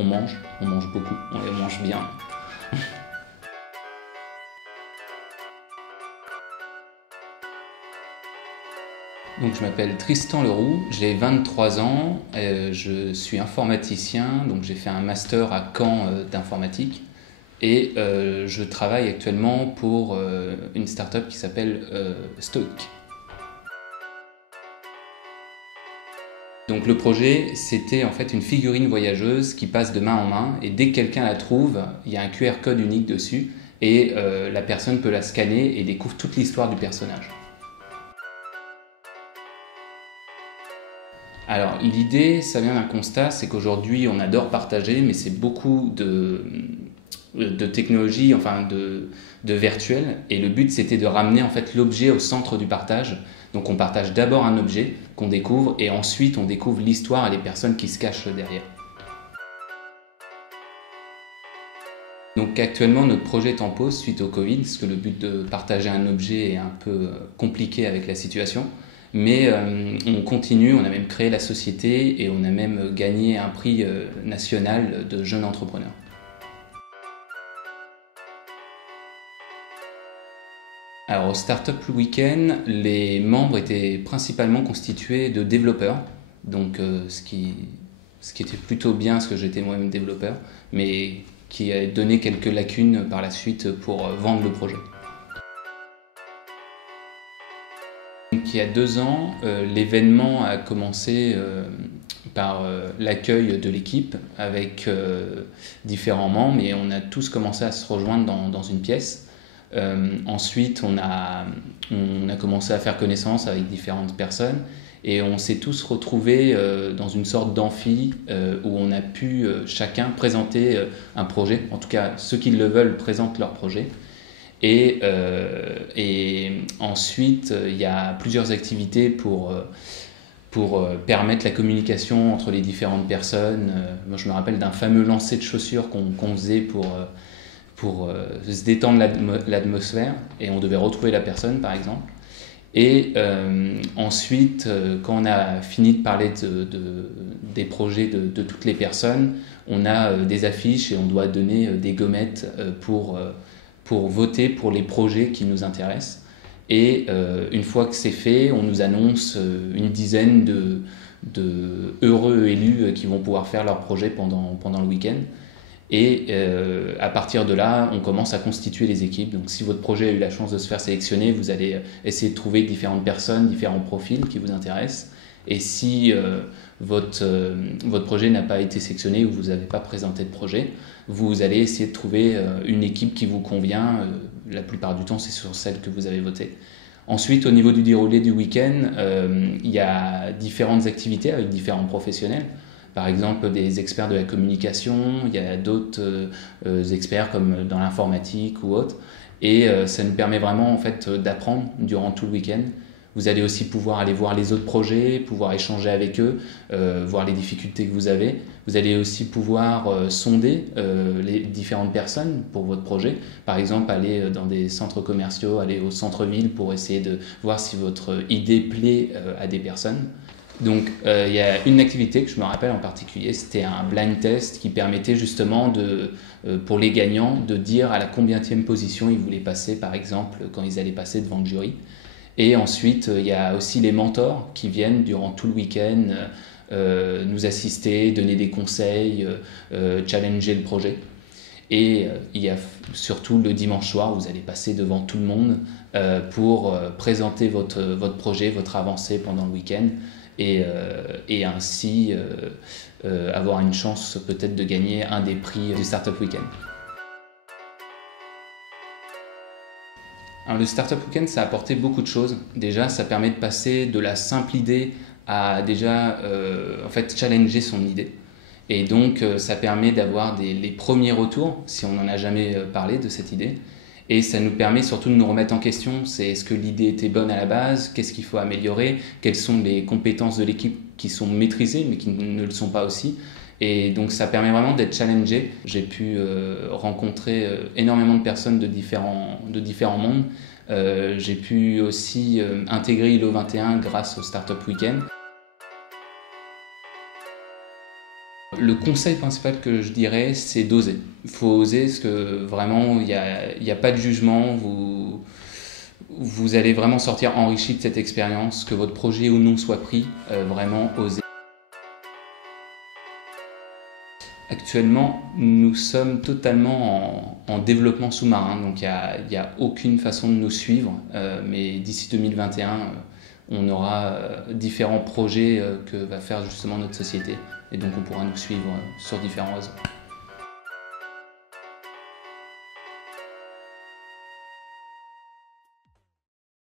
on mange beaucoup, on mange bien. Donc je m'appelle Tristan Leroux, j'ai 23 ans, je suis informaticien, donc j'ai fait un master à Caen d'informatique et je travaille actuellement pour une start-up qui s'appelle Stoic. Donc le projet, c'était en fait une figurine voyageuse qui passe de main en main et dès que quelqu'un la trouve, il y a un QR code unique dessus et la personne peut la scanner et découvre toute l'histoire du personnage. Alors l'idée, ça vient d'un constat, c'est qu'aujourd'hui on adore partager, mais c'est beaucoup de technologie, enfin de virtuel, et le but c'était de ramener en fait l'objet au centre du partage. Donc on partage d'abord un objet qu'on découvre, et ensuite on découvre l'histoire et les personnes qui se cachent derrière. Donc actuellement notre projet est en pause suite au Covid, parce que le but de partager un objet est un peu compliqué avec la situation. Mais on continue, on a même créé la société et on a même gagné un prix national de jeunes entrepreneurs. Alors au Startup Weekend, les membres étaient principalement constitués de développeurs, donc ce qui était plutôt bien parce que j'étais moi-même développeur, mais qui a donné quelques lacunes par la suite pour vendre le projet. Donc, il y a 2 ans, l'événement a commencé par l'accueil de l'équipe avec différents membres et on a tous commencé à se rejoindre dans une pièce. Ensuite, on a commencé à faire connaissance avec différentes personnes et on s'est tous retrouvés dans une sorte d'amphi où on a pu chacun présenter un projet. En tout cas, ceux qui le veulent présentent leur projet. Et ensuite, il y a plusieurs activités pour permettre la communication entre les différentes personnes. Moi, je me rappelle d'un fameux lancer de chaussures qu'on faisait pour se détendre l'atmosphère, et on devait retrouver la personne, par exemple. Et ensuite, quand on a fini de parler des projets de toutes les personnes, on a des affiches et on doit donner des gommettes pour voter pour les projets qui nous intéressent. Et une fois que c'est fait, on nous annonce une dizaine de heureux élus qui vont pouvoir faire leur projet pendant le week-end. Et à partir de là, on commence à constituer les équipes. Donc si votre projet a eu la chance de se faire sélectionner, vous allez essayer de trouver différentes personnes, différents profils qui vous intéressent. Et si votre projet n'a pas été sélectionné ou vous n'avez pas présenté de projet, vous allez essayer de trouver une équipe qui vous convient. La plupart du temps, c'est sur celle que vous avez votée. Ensuite, au niveau du déroulé du week-end, il y a différentes activités avec différents professionnels. Par exemple, des experts de la communication, il y a d'autres experts comme dans l'informatique ou autre. Et ça nous permet vraiment en fait, d'apprendre durant tout le week-end. Vous allez aussi pouvoir aller voir les autres projets, pouvoir échanger avec eux, voir les difficultés que vous avez. Vous allez aussi pouvoir sonder les différentes personnes pour votre projet. Par exemple, aller dans des centres commerciaux, aller au centre-ville pour essayer de voir si votre idée plaît à des personnes. Donc il y a une activité que je me rappelle en particulier, c'était un blind test qui permettait justement pour les gagnants de dire à la combienième position ils voulaient passer, par exemple, quand ils allaient passer devant le jury. Et ensuite, il y a aussi les mentors qui viennent durant tout le week-end nous assister, donner des conseils, challenger le projet. Et il y a surtout le dimanche soir, vous allez passer devant tout le monde pour présenter votre projet, votre avancée pendant le week-end et ainsi avoir une chance peut-être de gagner un des prix du Startup Weekend. Alors, le Startup Weekend, ça a apporté beaucoup de choses. Déjà, ça permet de passer de la simple idée à déjà en fait, challenger son idée. Et donc, ça permet d'avoir les premiers retours, si on n'en a jamais parlé de cette idée. Et ça nous permet surtout de nous remettre en question. C'est est-ce que l'idée était bonne à la base? Qu'est-ce qu'il faut améliorer? Quelles sont les compétences de l'équipe qui sont maîtrisées, mais qui ne le sont pas aussi? Et donc ça permet vraiment d'être challengé. J'ai pu rencontrer énormément de personnes de différents mondes. J'ai pu aussi intégrer ILO 21 grâce au Startup Weekend. le conseil principal que je dirais, c'est d'oser. Il faut oser parce que vraiment, il n'y a pas de jugement. Vous allez vraiment sortir enrichi de cette expérience, que votre projet ou non soit pris, vraiment oser. Actuellement, nous sommes totalement en développement sous-marin, donc il n'y a aucune façon de nous suivre, mais d'ici 2021, on aura différents projets que va faire justement notre société, et donc on pourra nous suivre sur différents réseaux.